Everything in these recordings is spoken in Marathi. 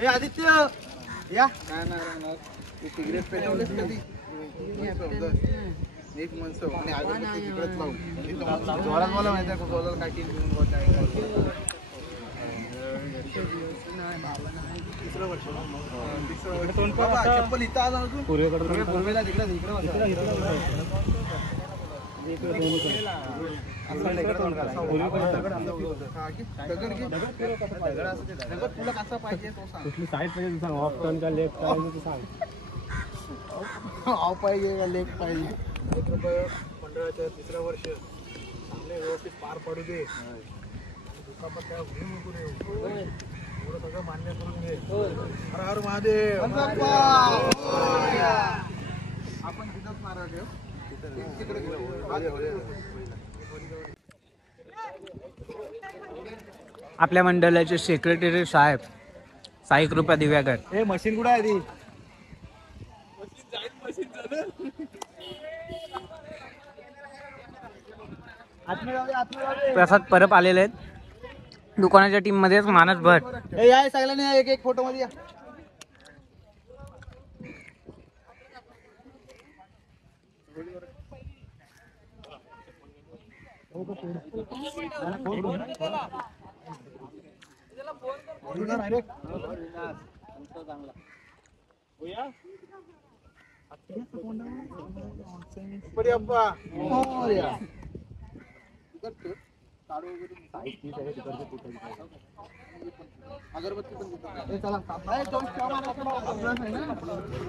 हे आदित्य या काय नाही सिगरेट पेटवलेस कधी एक माणसं आणि अगरबत्ती तिकडेच लावून जोरात मला माहिती आहे कोणाला काय टीम घेऊन तिसरं वर्ष चप्पल इथं आला अजून पूर्वेला तिकडे तुला कसा पाहिजे तो सांग कुठली साईड पाहिजे सांग ऑफ टर्न का लेफ्ट पाहिजे तू सांग ऑफ पाहिजे का लेफ्ट पाहिजे मंडळाचं तिसरं वर्ष चांगले व्यवस्थित पार पडू दे दुखापत काय होऊ नको रे एवढं सगळं मान्य करून घे हर हर महादेव आपण तिथंच मारा ठेव तिकडे आपल्या मंडळाचे सेक्रेटरी साहेब साई कृपा दिव्याकर. हे मशीन कुठे आहे ती प्रसाद परब आलेले आहेत दुकानाच्या टीम मध्येच. मानस भट या सगळ्यांनी एक एक फोटो मध्ये या.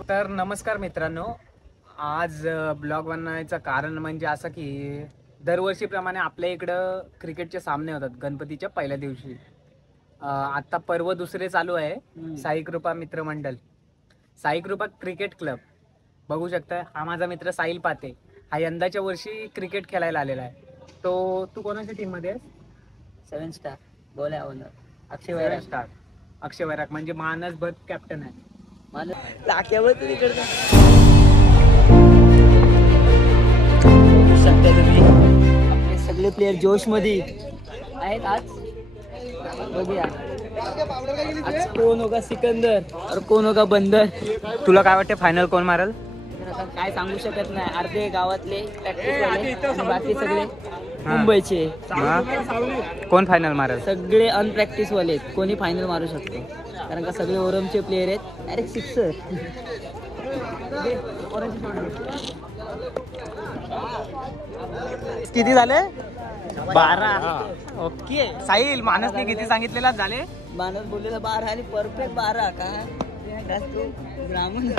तर नमस्कार मित्रांनो, आज ब्लॉग बनवायचं कारण म्हणजे असं की दरवर्षीप्रमाणे आपल्या इकडं क्रिकेटचे सामने होतात गणपतीच्या पहिल्या दिवशी. आत्ता पर्व दुसरे चालू आहे. साई कृपा मित्रमंडळ, साई कृपा क्रिकेट क्लब बघू शकता. हा माझा मित्र साहिल पाते, हा यंदाच्या वर्षी क्रिकेट खेळायला आलेला आहे. तो तू कोणाच्या टीम मध्ये आहेस? 7 स्टार बोल आहे ओनर अक्षय वैराग स्टार. अक्षय वैराग म्हणजे मानस भट कॅप्टन आहे. लाक्यावर तुम्ही आपले सगळे प्लेयर जोश मध्ये आहेत. आज बघूया आज कोण होगा सिकंदर और कोण होगा बंदर. तुला काय वाटतं फायनल कोण मारल? काय सांगू शकत नाही. अर्धे गावातले प्रॅक्टिस वाले आणि बाकी सगळे मुंबईचे. कोण फायनल मारल? सगळे अनप्रॅक्टिस वाले आहेत. कोणी फायनल मारू शकतो कारण का सगळे ओरमचे प्लेयर आहेत. Direct sixer. किती झाले? 12. ओके. साहिल, मानसने किती सांगितलेला झाले? मानस बोललेला 12 आणि परफेक्ट 12. काय ब्राह्मण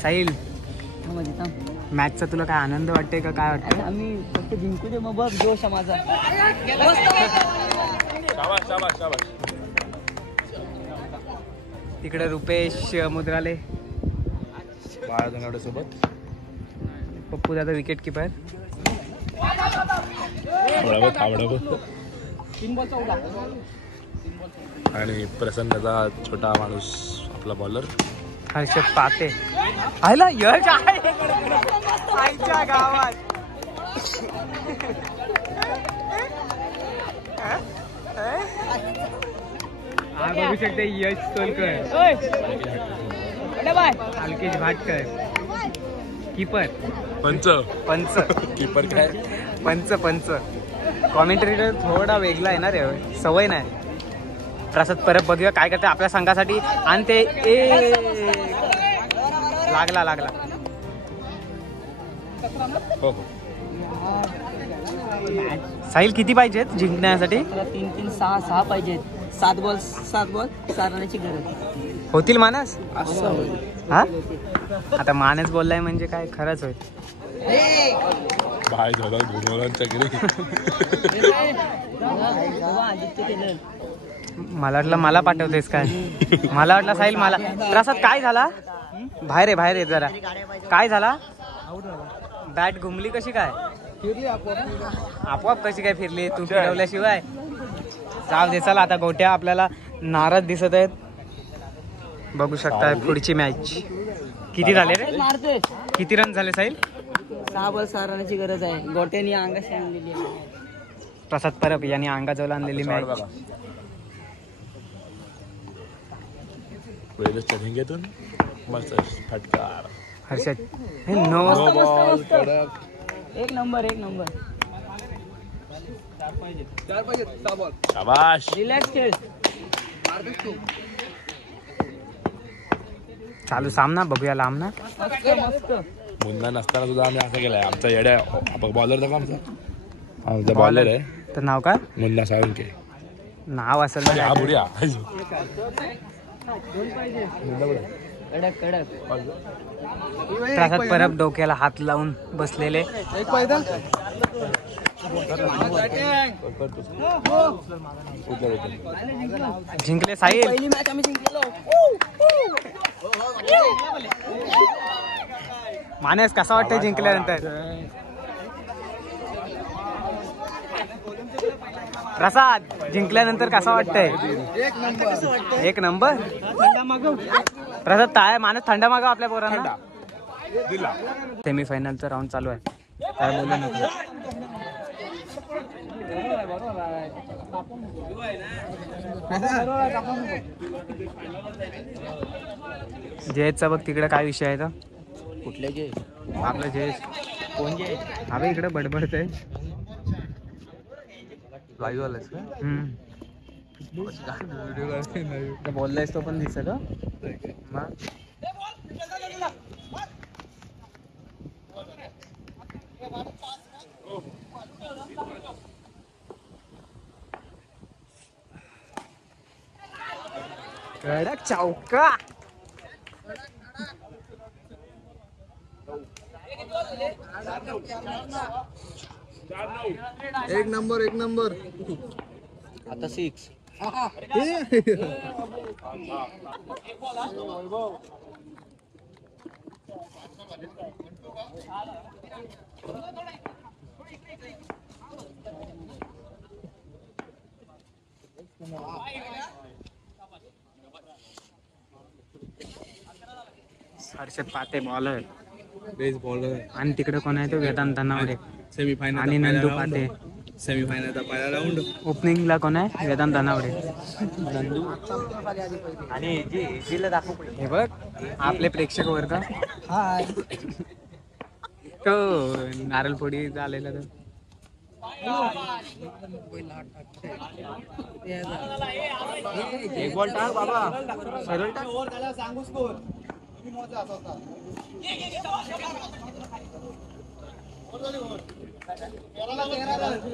साहिल, मॅचचा तुला काय आनंद वाटते का? काय वाटतं? आम्ही फक्त जिंकू दे मग बघ जोश आहे माझा. तिकडे रुपेश मुद्राले सोबत पप्पू दादा विकेट किपर. आणि प्रसन्नचा छोटा माणूस आपला बॉलर हर्षद पाते. आयला यश आहे आईच्या गावात. बघू शकते यश सोलकर, अलकेश भाटकर कीपर. पंच कीपर काय पंच कॉमेंट्रेटर थोडा वेगळा आहे ना रे, सवय नाही. प्रसाद परब बघूया काय करते आपल्या संघासाठी. आणि ते लागला हो. साहिल किती पाहिजेत जिंकण्यासाठी? 3-3 6 पाहिजेत. 7 बॉल 4 रनाची गरज होतील मानस. हा आता मानस बोललाय म्हणजे काय खरंच होईल. बाय झाला गुरुवारांच्या घरी. मला वाटलं मला पाठवतेस काय? मला वाटलं साहिल मला. प्रसाद काय झाला? बाहेर आहे जरा. काय झाला? बॅट घुमली कशी काय? आपोआप कशी काय फिरली? तू फिरवल्याशिवाय. जाऊ दे. चला आता गोट्या आपल्याला नाराज दिसत आहेत. बघू शकता पुढची मॅच. किती झाले रे? किती रन झाले साहिल? 6 बॉल 6 रनाची गरज आहे. गोट्यानी अंगाशी आणलेली आहे. प्रसाद परब यांनी अंगाजवळ आणलेली मॅच. वेळेच्या ढिंग्यातून मस्त फटकार. हर्षद हे नो बॉल. एक नंबर शाबाश. रिलॅक्स खेळ. चालू सामना बघूया लांब ना. मस्त मुन्ना नसताना सुद्धा आम्ही असं केलंय. आमचा येड्या बॉलर का आमचा बॉलर आहे तर नाव काय? मुन्ना साळुंके. नाव असेल ना. हा बुड्या. कडक प्रसाद परब डोक्याला हात लावून बसलेले. एक पायदा जिंकले साहिल. पहिली मॅच आम्ही जिंकलेलो. मानेस कसा वाटतंय जिंकल्यानंतर? प्रसाद जिंकल्यानंतर कसा वाटतंय? एक नंबर. प्रसाद काय मानस थंडा मागा आपल्या पोरांना. सेमीफायनलचा राऊंड चालू आहे. काय बोलू नको. जयेशचा बघ तिकडे काय विषय आहे तर. कुठले जे आपलं जयेश कोण जे अबे इकडे बडबडतंय. लाईव्ह आलास का? बोललायस तो पण दिसत मग. कडक चौका. एक नंबर आता 6. हर्षद पाते बॉलर. Base bowler. आणि तिकडे कोण आहे तो वेदांत नावडे सेमीफायनल आणि नंदू पाते. सेमीफायनलचा पहिला राऊंड. ओपनिंगला कोण आहे? वेदांत नावडे. आणि जिला दाखव. हे बघ आपले प्रेक्षक वर्ग. हाय. तो नारळ फोडी झालेला तो. एक बॉल टाक बाबा. सरळ टाक.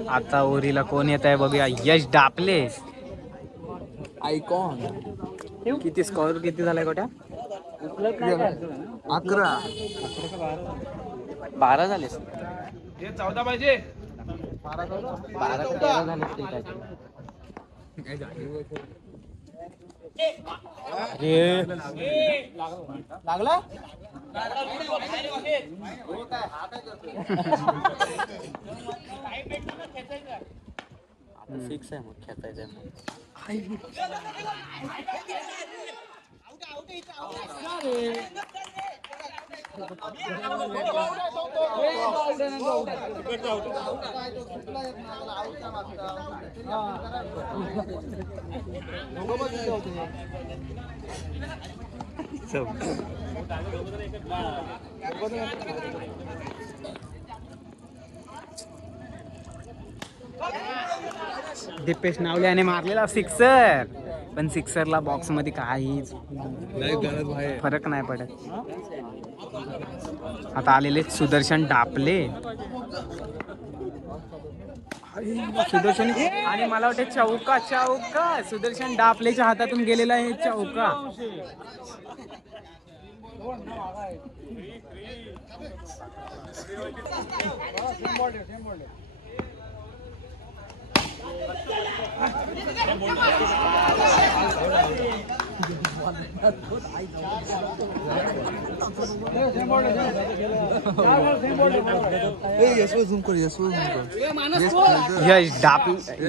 आता ओरीला कोण येत आहे बघूया. यश डापले. आयकॉन. किती स्कोअर किती झालाय गोट्या? 11. 12 झाले. 14 पाहिजे. 12 का 13 झाले असतील काय. लागला. 6 आहे मग खेचायचं. दीपेश नावल्याने मारलेला सिक्सर. पण सिक्सरला बॉक्स मध्ये काहीच फरक नाही पडत. आता आलेले सुदर्शन डापले. सुदर्शन आणि मला वाटतं चौका. सुदर्शन डापलेच्या हातातून गेलेला आहे चौका.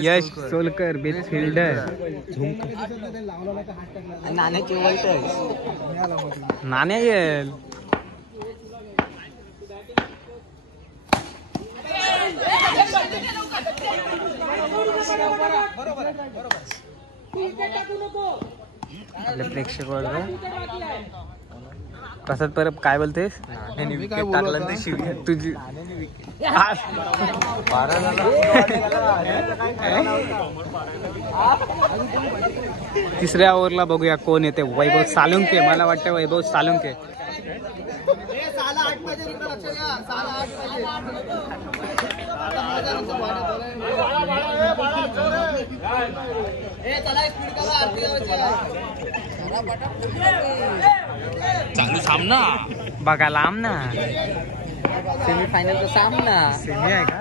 यश सोलकर बेस्ट फिल्डर. नाण्याची वॉल्ट. नाण्या येईल. आपले प्रेक्षक वर्ग प्रसाद परब काय बोलतेस? टाकलं तर शिव तुझी तिसऱ्या ओव्हरला बघूया कोण येते. वैभव सालुंके, मला वाटतं वैभव सालुंके. चालू सामना बघा लांब ना. सेमीफायनलचा सामना. सेमी आहे का?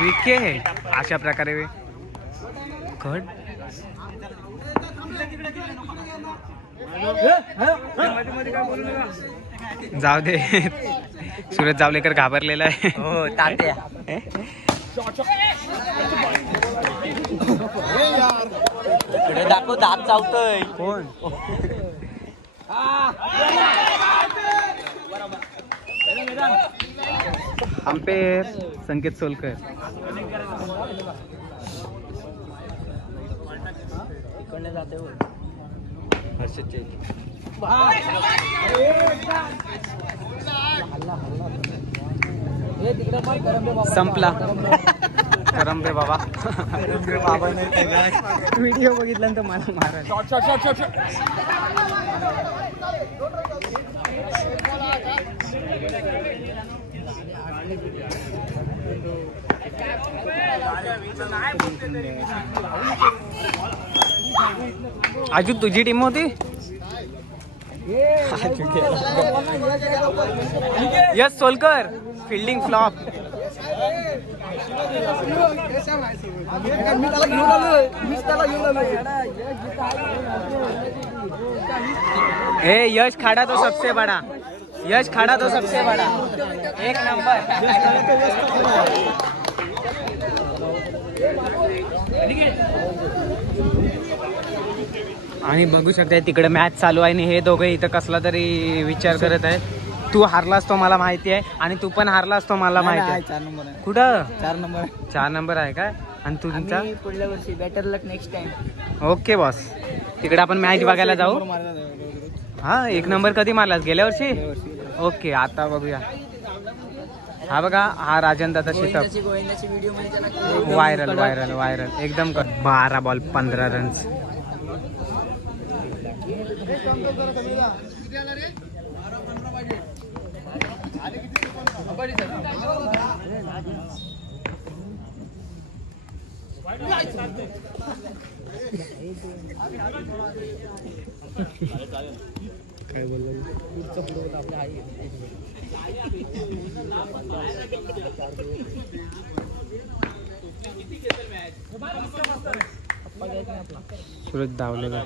विकेट. अशा प्रकारे घट जाऊ दे. सुरज जावलेकर घाबरलेला आहे. हो तात्या. इकडे दाखव दात चावतोय. कोण? अंपेर संकेत सोलकर. इकडे जाते हर्षदचे. संपला. करंबे बाबा. व्हिडिओ बघितल्यानंतर मला मारा. अजून तुझी टीम होती. यस सोलकर. Fielding flop. ए यश खाड़ा तो सबसे बड़ा. यश खाड़ा तो सबसे बड़ा. एक नंबर. आणि बघू शकताय तिकडे मॅच चालू आहे आणि हे दोघे इथं कसला तरी विचार करत आहे. तू हारलास तो मला माहिती आहे आणि तू पण हारलास तो मला माहिती आहे. 4 नंबर. कुठं? 4 नंबर. 4 नंबर आहे काय? आणि तुमचा? पुढल्या वर्षी. बेटर लक नेक्स्ट टाइम. Okay boss. तिकडे आपण मॅच बघायला जाऊ. हा 1 नंबर कधी मारलास? गेल्या वर्षी. ओके आता बघूया. हा बघा हा राजन दादा शिटप. गोविंदाची व्हिडिओ मध्ये त्याला व्हायरल व्हायरल व्हायरल एकदम. 12 बॉल 15 रन्स. काय बोलला? सूरज धावलेला.